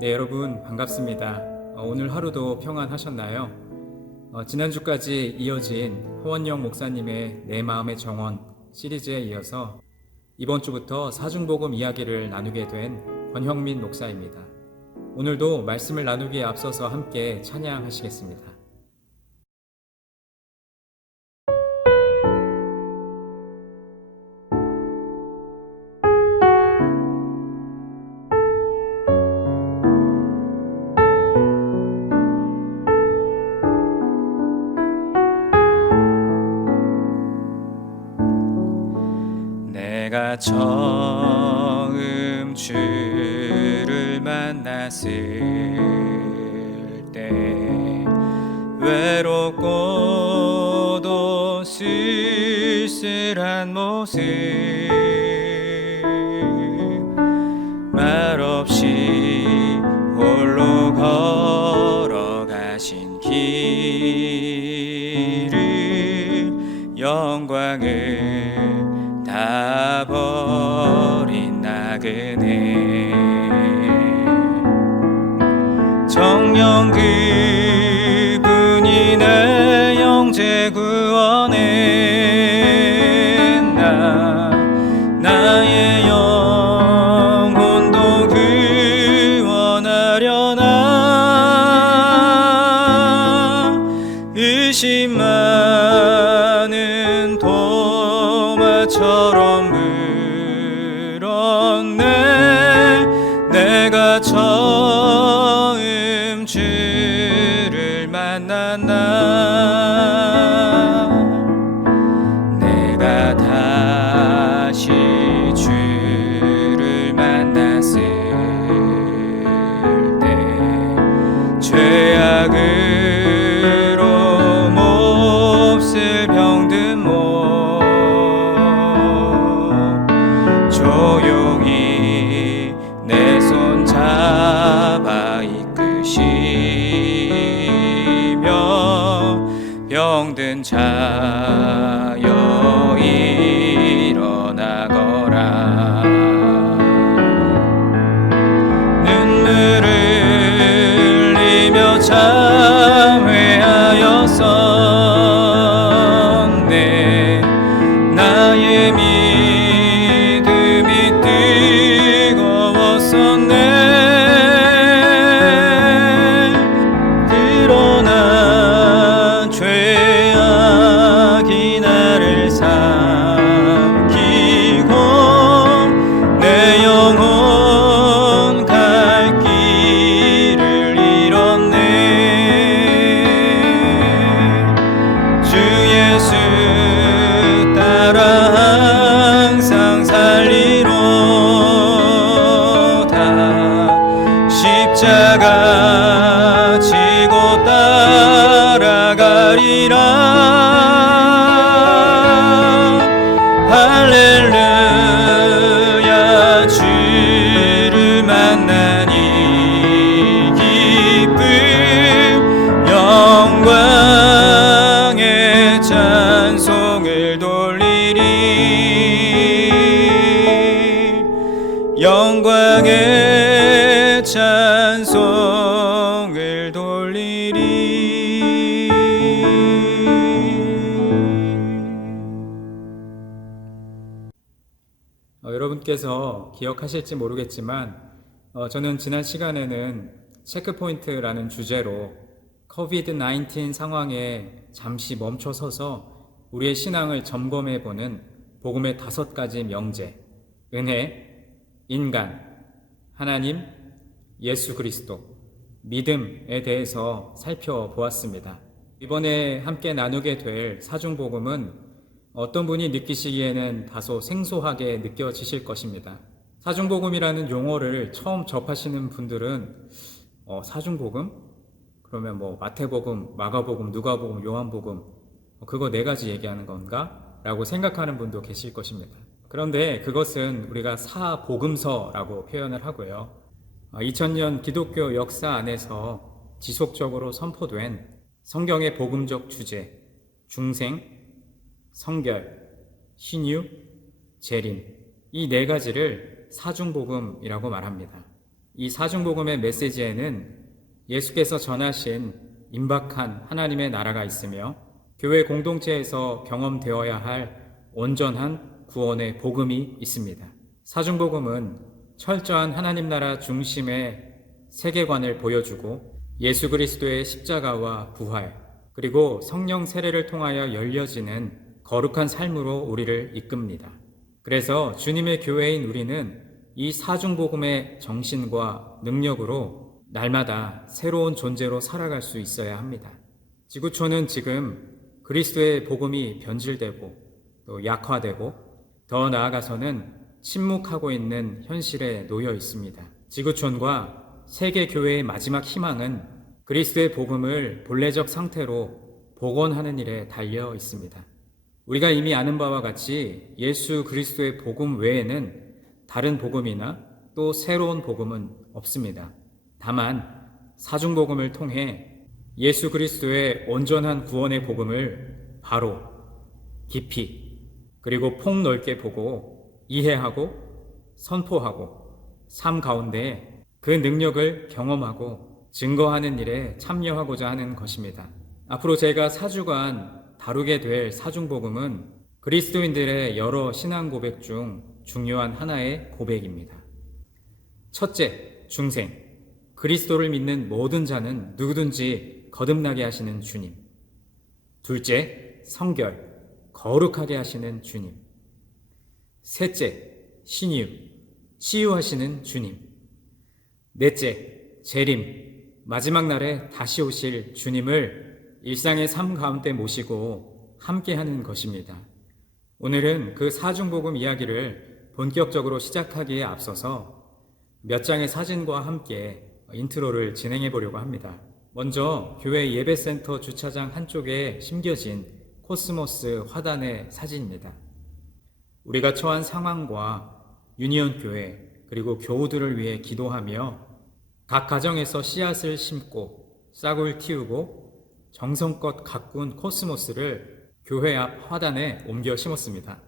네, 여러분 반갑습니다. 어, 오늘 하루도 평안하셨나요? 어, 지난주까지 이어진 호원영 목사님의 내 마음의 정원 시리즈에 이어서 이번 주부터 사중복음 이야기를 나누게 된 권형민 목사입니다. 오늘도 말씀을 나누기에 앞서서 함께 찬양하시겠습니다. 내가 처음 주를 만났을 때 외롭고도 쓸쓸한 모습 정령 그 할렐루야 기억하실지 모르겠지만 어, 저는 지난 시간에는 체크포인트라는 주제로 코비드-19 상황에 잠시 멈춰서서 우리의 신앙을 점검해 보는 복음의 다섯 가지 명제, 은혜, 인간, 하나님, 예수 그리스도, 믿음에 대해서 살펴보았습니다. 이번에 함께 나누게 될 사중복음은 어떤 분이 느끼시기에는 다소 생소하게 느껴지실 것입니다. 사중복음이라는 용어를 처음 접하시는 분들은 어, 사중복음? 그러면 뭐 마태복음, 마가복음, 누가복음, 요한복음 어, 그거 네 가지 얘기하는 건가? 라고 생각하는 분도 계실 것입니다. 그런데 그것은 우리가 사복음서라고 표현을 하고요. 2000년 기독교 역사 안에서 지속적으로 선포된 성경의 복음적 주제, 중생, 성결, 신유, 재림 이 네 가지를 사중복음이라고 말합니다. 이 사중복음의 메시지에는 예수께서 전하신 임박한 하나님의 나라가 있으며 교회 공동체에서 경험되어야 할 온전한 구원의 복음이 있습니다. 사중복음은 철저한 하나님 나라 중심의 세계관을 보여주고 예수 그리스도의 십자가와 부활, 그리고 성령 세례를 통하여 열려지는 거룩한 삶으로 우리를 이끕니다. 그래서 주님의 교회인 우리는 이 사중복음의 정신과 능력으로 날마다 새로운 존재로 살아갈 수 있어야 합니다. 지구촌은 지금 그리스도의 복음이 변질되고 또 약화되고 더 나아가서는 침묵하고 있는 현실에 놓여 있습니다. 지구촌과 세계 교회의 마지막 희망은 그리스도의 복음을 본래적 상태로 복원하는 일에 달려 있습니다. 우리가 이미 아는 바와 같이 예수 그리스도의 복음 외에는 다른 복음이나 또 새로운 복음은 없습니다. 다만 사중 복음을 통해 예수 그리스도의 온전한 구원의 복음을 바로 깊이 그리고 폭넓게 보고 이해하고 선포하고 삶 가운데 그 능력을 경험하고 증거하는 일에 참여하고자 하는 것입니다. 앞으로 제가 사주간 다루게 될 사중복음은 그리스도인들의 여러 신앙 고백 중 중요한 하나의 고백입니다. 첫째, 중생. 그리스도를 믿는 모든 자는 누구든지 거듭나게 하시는 주님. 둘째, 성결. 거룩하게 하시는 주님. 셋째, 신유. 치유하시는 주님. 넷째, 재림. 마지막 날에 다시 오실 주님을 일상의 삶 가운데 모시고 함께 하는 것입니다. 오늘은 그 사중복음 이야기를 본격적으로 시작하기에 앞서서 몇 장의 사진과 함께 인트로를 진행해 보려고 합니다. 먼저 교회 예배센터 주차장 한쪽에 심겨진 코스모스 화단의 사진입니다. 우리가 처한 상황과 유니온 교회 그리고 교우들을 위해 기도하며 각 가정에서 씨앗을 심고 싹을 틔우고 정성껏 가꾼 코스모스를 교회 앞 화단에 옮겨 심었습니다.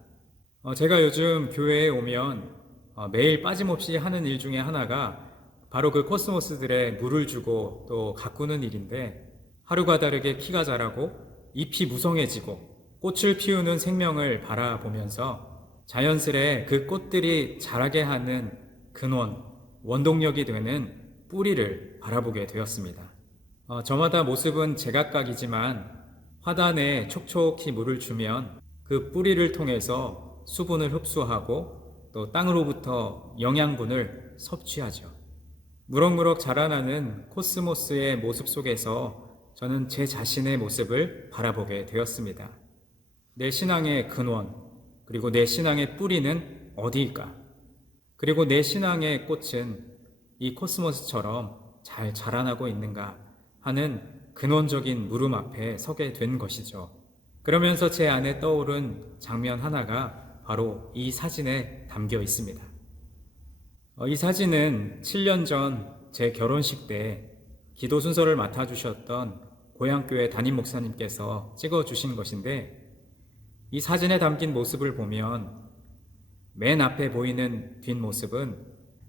어, 제가 요즘 교회에 오면 어, 매일 빠짐없이 하는 일 중에 하나가 바로 그 코스모스들의 물을 주고 또 가꾸는 일인데 하루가 다르게 키가 자라고 잎이 무성해지고 꽃을 피우는 생명을 바라보면서 자연스레 그 꽃들이 자라게 하는 근원, 원동력이 되는 뿌리를 바라보게 되었습니다. 어, 저마다 모습은 제각각이지만 화단에 촉촉히 물을 주면 그 뿌리를 통해서 수분을 흡수하고 또 땅으로부터 영양분을 섭취하죠. 무럭무럭 자라나는 코스모스의 모습 속에서 저는 제 자신의 모습을 바라보게 되었습니다. 내 신앙의 근원, 그리고 내 신앙의 뿌리는 어디일까? 그리고 내 신앙의 꽃은 이 코스모스처럼 잘 자라나고 있는가 하는 근원적인 물음 앞에 서게 된 것이죠. 그러면서 제 안에 떠오른 장면 하나가 바로 이 사진에 담겨 있습니다. 어, 이 사진은 7년 전 제 결혼식 때 기도 순서를 맡아주셨던 고향교회 담임 목사님께서 찍어주신 것인데 이 사진에 담긴 모습을 보면 맨 앞에 보이는 뒷모습은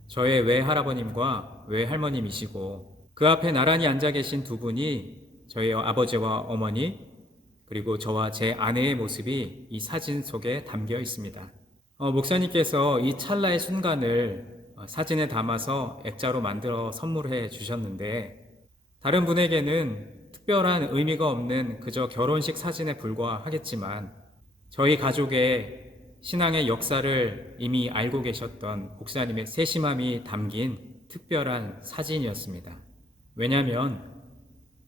저의 외할아버님과 외할머님이시고 그 앞에 나란히 앉아 계신 두 분이 저희 아버지와 어머니 그리고 저와 제 아내의 모습이 이 사진 속에 담겨 있습니다. 어, 목사님께서 이 찰나의 순간을 어, 사진에 담아서 액자로 만들어 선물해 주셨는데 다른 분에게는 특별한 의미가 없는 그저 결혼식 사진에 불과하겠지만 저희 가족의 신앙의 역사를 이미 알고 계셨던 목사님의 세심함이 담긴 특별한 사진이었습니다. 왜냐하면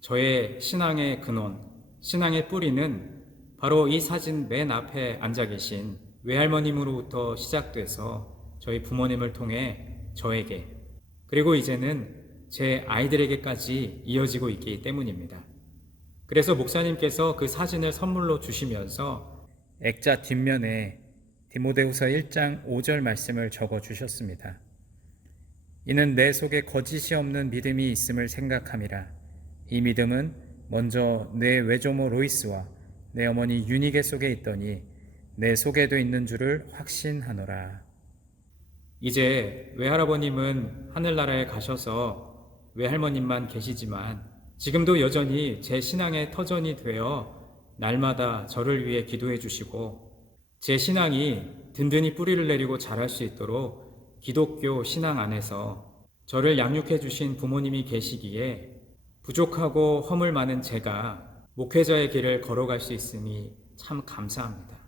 저의 신앙의 근원, 신앙의 뿌리는 바로 이 사진 맨 앞에 앉아 계신 외할머님으로부터 시작돼서 저희 부모님을 통해 저에게 그리고 이제는 제 아이들에게까지 이어지고 있기 때문입니다. 그래서 목사님께서 그 사진을 선물로 주시면서 액자 뒷면에 디모데후서 1장 5절 말씀을 적어 주셨습니다. 이는 내 속에 거짓이 없는 믿음이 있음을 생각함이라. 이 믿음은 먼저 내 외조모 로이스와 내 어머니 유니게 속에 있더니 내 속에도 있는 줄을 확신하노라. 이제 외할아버님은 하늘나라에 가셔서 외할머님만 계시지만 지금도 여전히 제 신앙의 터전이 되어 날마다 저를 위해 기도해 주시고 제 신앙이 든든히 뿌리를 내리고 자랄 수 있도록 기독교 신앙 안에서 저를 양육해 주신 부모님이 계시기에 부족하고 허물 많은 제가 목회자의 길을 걸어갈 수 있음이 참 감사합니다.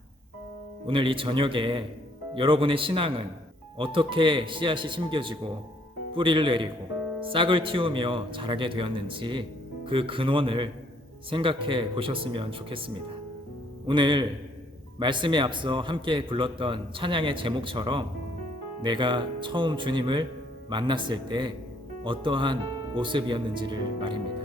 오늘 이 저녁에 여러분의 신앙은 어떻게 씨앗이 심겨지고 뿌리를 내리고 싹을 틔우며 자라게 되었는지 그 근원을 생각해 보셨으면 좋겠습니다. 오늘 말씀에 앞서 함께 불렀던 찬양의 제목처럼 내가 처음 주님을 만났을 때 어떠한 모습이었는지를 말입니다.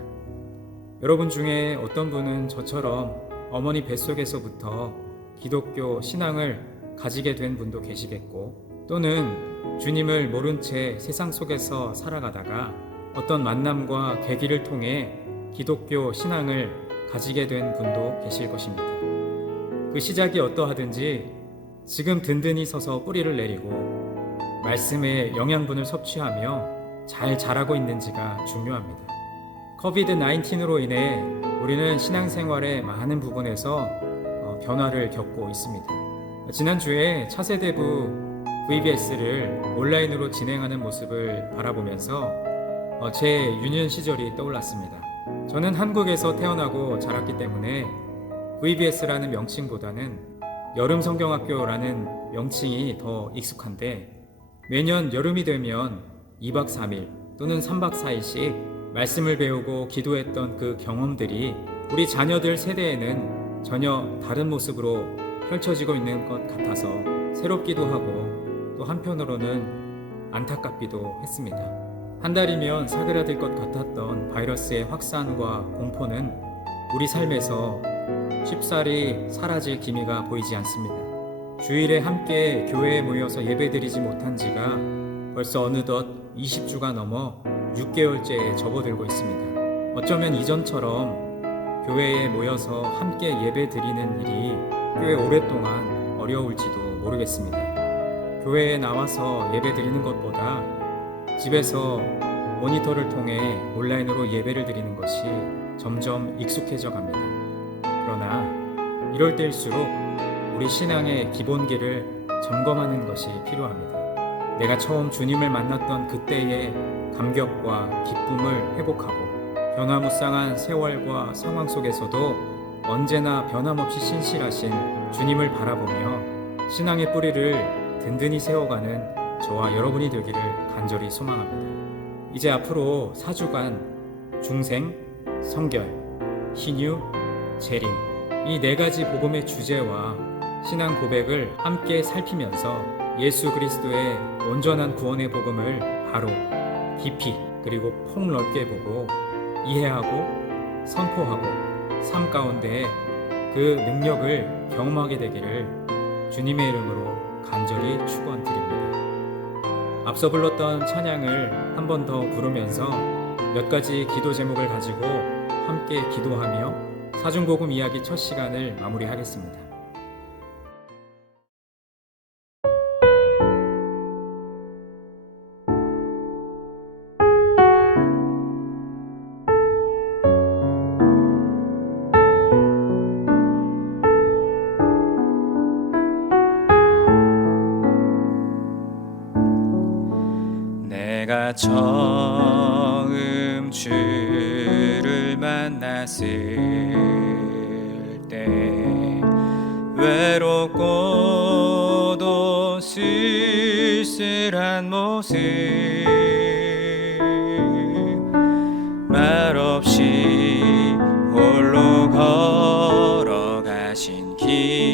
여러분 중에 어떤 분은 저처럼 어머니 뱃속에서부터 기독교 신앙을 가지게 된 분도 계시겠고 또는 주님을 모른 채 세상 속에서 살아가다가 어떤 만남과 계기를 통해 기독교 신앙을 가지게 된 분도 계실 것입니다. 그 시작이 어떠하든지 지금 든든히 서서 뿌리를 내리고 말씀의 영양분을 섭취하며 잘 자라고 있는지가 중요합니다. 코비드 19으로 인해 우리는 신앙생활의 많은 부분에서 어, 변화를 겪고 있습니다. 지난주에 차세대부 VBS를 온라인으로 진행하는 모습을 바라보면서 어, 제 유년 시절이 떠올랐습니다. 저는 한국에서 태어나고 자랐기 때문에 VBS라는 명칭보다는 여름 성경학교라는 명칭이 더 익숙한데 매년 여름이 되면 2박 3일 또는 3박 4일씩 말씀을 배우고 기도했던 그 경험들이 우리 자녀들 세대에는 전혀 다른 모습으로 펼쳐지고 있는 것 같아서 새롭기도 하고 또 한편으로는 안타깝기도 했습니다. 한 달이면 사그라들 것 같았던 바이러스의 확산과 공포는 우리 삶에서 쉽사리 사라질 기미가 보이지 않습니다. 주일에 함께 교회에 모여서 예배드리지 못한 지가 벌써 어느덧 20주가 넘어 6개월째에 접어들고 있습니다. 어쩌면 이전처럼 교회에 모여서 함께 예배드리는 일이 꽤 오랫동안 어려울지도 모르겠습니다. 교회에 나와서 예배드리는 것보다 집에서 모니터를 통해 온라인으로 예배를 드리는 것이 점점 익숙해져 갑니다. 그러나 이럴 때일수록 우리 신앙의 기본기를 점검하는 것이 필요합니다. 내가 처음 주님을 만났던 그때의 감격과 기쁨을 회복하고 변화무쌍한 세월과 상황 속에서도 언제나 변함없이 신실하신 주님을 바라보며 신앙의 뿌리를 든든히 세워가는 저와 여러분이 되기를 간절히 소망합니다. 이제 앞으로 4주간 중생, 성결, 신유, 재림 이 네 가지 복음의 주제와 신앙 고백을 함께 살피면서 예수 그리스도의 온전한 구원의 복음을 바로 깊이 그리고 폭넓게 보고 이해하고 선포하고 삶 가운데 그 능력을 경험하게 되기를 주님의 이름으로 간절히 축원드립니다. 앞서 불렀던 찬양을 한 번 더 부르면서 몇 가지 기도 제목을 가지고 함께 기도하며 사중복음 이야기 첫 시간을 마무리하겠습니다. 내가 처음 주를 만났을 때 외롭고도 쓸쓸한 모습 말없이 홀로 걸어가신 길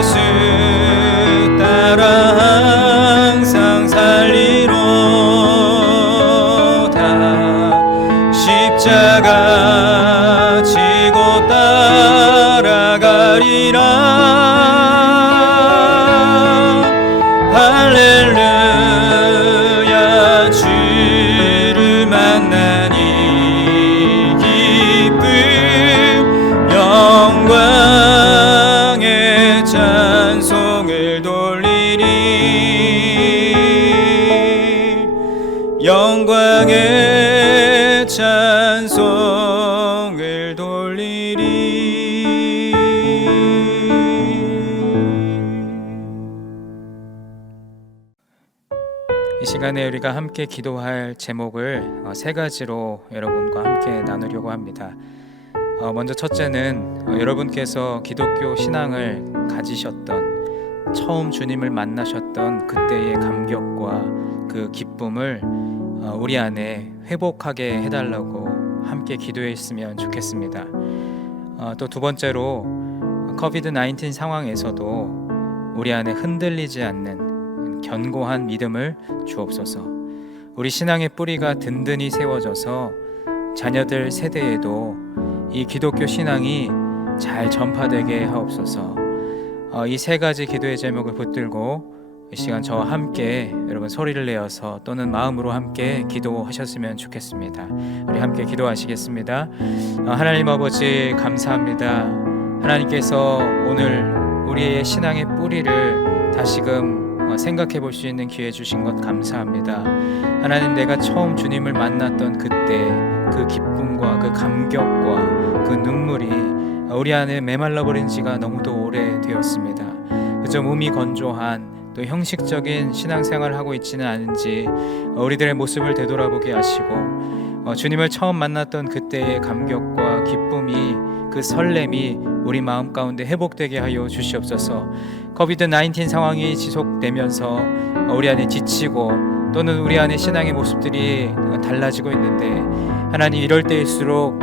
예 시간에 우리가 함께 기도할 제목을 어, 세 가지로 여러분과 함께 나누려고 합니다. 어, 먼저 첫째는 어, 여러분께서 기독교 신앙을 가지셨던 처음 주님을 만나셨던 그때의 감격과 그 기쁨을 어, 우리 안에 회복하게 해달라고 함께 기도했으면 좋겠습니다. 어, 또두 번째로 코비드 19 상황에서도 우리 안에 흔들리지 않는 견고한 믿음을 주옵소서. 우리 신앙의 뿌리가 든든히 세워져서 자녀들 세대에도 이 기독교 신앙이 잘 전파되게 하옵소서. 어, 이세 가지 기도의 제목을 붙들고 이 시간 저와 함께 여러분 소리를 내어서 또는 마음으로 함께 기도하셨으면 좋겠습니다. 우리 함께 기도하시겠습니다. 어, 하나님 아버지 감사합니다. 하나님께서 오늘 우리의 신앙의 뿌리를 다시금 어, 생각해 볼 수 있는 기회 주신 것 감사합니다. 하나님 내가 처음 주님을 만났던 그때 그 기쁨과 그 감격과 그 눈물이 우리 안에 메말라 버린 지가 너무도 오래 되었습니다. 그저 몸이 건조한 또 형식적인 신앙생활을 하고 있지는 않은지 어, 우리들의 모습을 되돌아보게 하시고 어, 주님을 처음 만났던 그때의 감격과 기쁨이 그 설렘이 우리 마음 가운데 회복되게 하여 주시옵소서. 코비드 19 상황이 지속되면서 어, 우리 안에 지치고 또는 우리 안에 신앙의 모습들이 달라지고 있는데 하나님 이럴 때일수록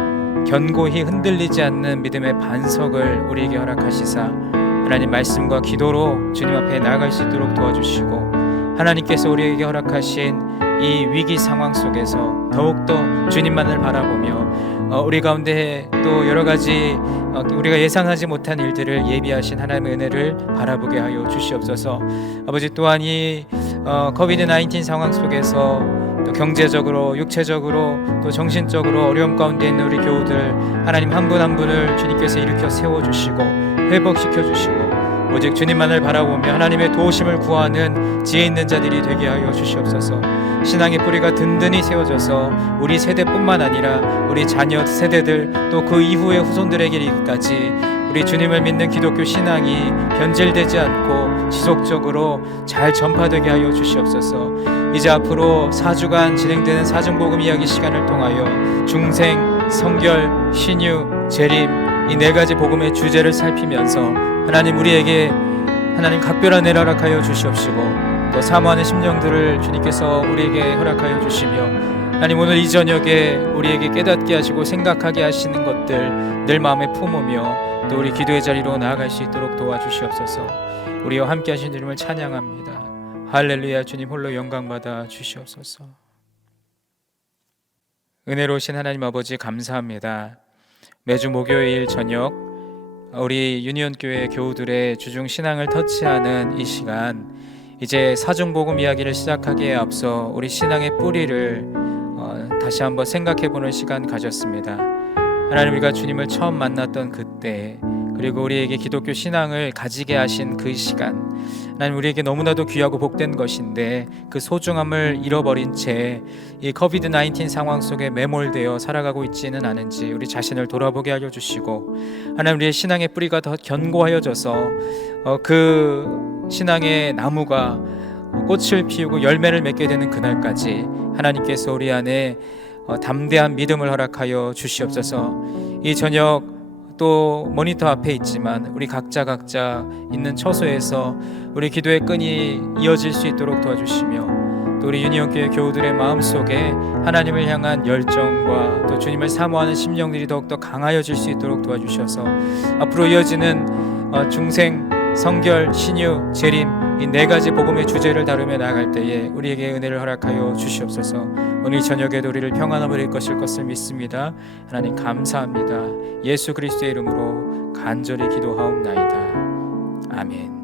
견고히 흔들리지 않는 믿음의 반석을 우리에게 허락하시사 하나님 말씀과 기도로 주님 앞에 나아갈 수 있도록 도와주시고 하나님께서 우리에게 허락하신 이 위기 상황 속에서 더욱더 주님만을 바라보며 어, 우리 가운데 또 여러 가지 어, 우리가 예상하지 못한 일들을 예비하신 하나님의 은혜를 바라보게 하여 주시옵소서. 아버지 또한 이 어, 코비드 19 상황 속에서 또 경제적으로 육체적으로 또 정신적으로 어려움 가운데 있는 우리 교우들 하나님 한 분한 분을 주님께서 일으켜 세워 주시고 회복시켜 주시고 오직 주님만을 바라보며 하나님의 도우심을 구하는 지혜 있는 자들이 되게 하여 주시옵소서. 신앙의 뿌리가 든든히 세워져서 우리 세대뿐만 아니라 우리 자녀 세대들 또 그 이후의 후손들에게까지 우리 주님을 믿는 기독교 신앙이 변질되지 않고 지속적으로 잘 전파되게 하여 주시옵소서. 이제 앞으로 4주간 진행되는 사정복음 이야기 시간을 통하여 중생, 성결, 신유, 재림 이 네 가지 복음의 주제를 살피면서 하나님 우리에게 하나님 각별한 은혜를 허락하여 주시옵시고 또 사모하는 심령들을 주님께서 우리에게 허락하여 주시며 하나님 오늘 이 저녁에 우리에게 깨닫게 하시고 생각하게 하시는 것들 늘 마음에 품으며 또 우리 기도의 자리로 나아갈 수 있도록 도와주시옵소서. 우리와 함께 하신 주님을 찬양합니다. 할렐루야 주님 홀로 영광 받아 주시옵소서. 은혜로우신 하나님 아버지 감사합니다. 매주 목요일 저녁 우리 유니온 교회 교우들의 주중 신앙을 터치하는 이 시간 이제 사중 복음 이야기를 시작하기에 앞서 우리 신앙의 뿌리를 어, 다시 한번 생각해 보는 시간 가졌습니다. 하나님 우리가 주님을 처음 만났던 그때 그리고 우리에게 기독교 신앙을 가지게 하신 그 시간 하나님 우리에게 너무나도 귀하고 복된 것인데 그 소중함을 잃어버린 채 이 코비드 19 상황 속에 매몰되어 살아가고 있지는 않은지 우리 자신을 돌아보게 하여 주시고 하나님 우리의 신앙의 뿌리가 더 견고하여져서 어, 그 신앙의 나무가 꽃을 피우고 열매를 맺게 되는 그날까지 하나님께서 우리 안에 어, 담대한 믿음을 허락하여 주시옵소서. 이 저녁 또 모니터 앞에 있지만 우리 각자 각자 있는 처소에서 우리 기도의 끈이 이어질 수 있도록 도와주시며 또 우리 유니온교회 교우들의 마음 속에 하나님을 향한 열정과 또 주님을 사모하는 심령들이 더욱더 강하여질 수 있도록 도와주셔서 앞으로 이어지는 어, 중생, 성결, 신유, 재림 이 네 가지 복음의 주제를 다루며 나아갈 때에 우리에게 은혜를 허락하여 주시옵소서. 오늘 저녁에도 우리를 평안함을 일 것일 것을 믿습니다. 하나님 감사합니다. 예수 그리스도의 이름으로 간절히 기도하옵나이다. 아멘.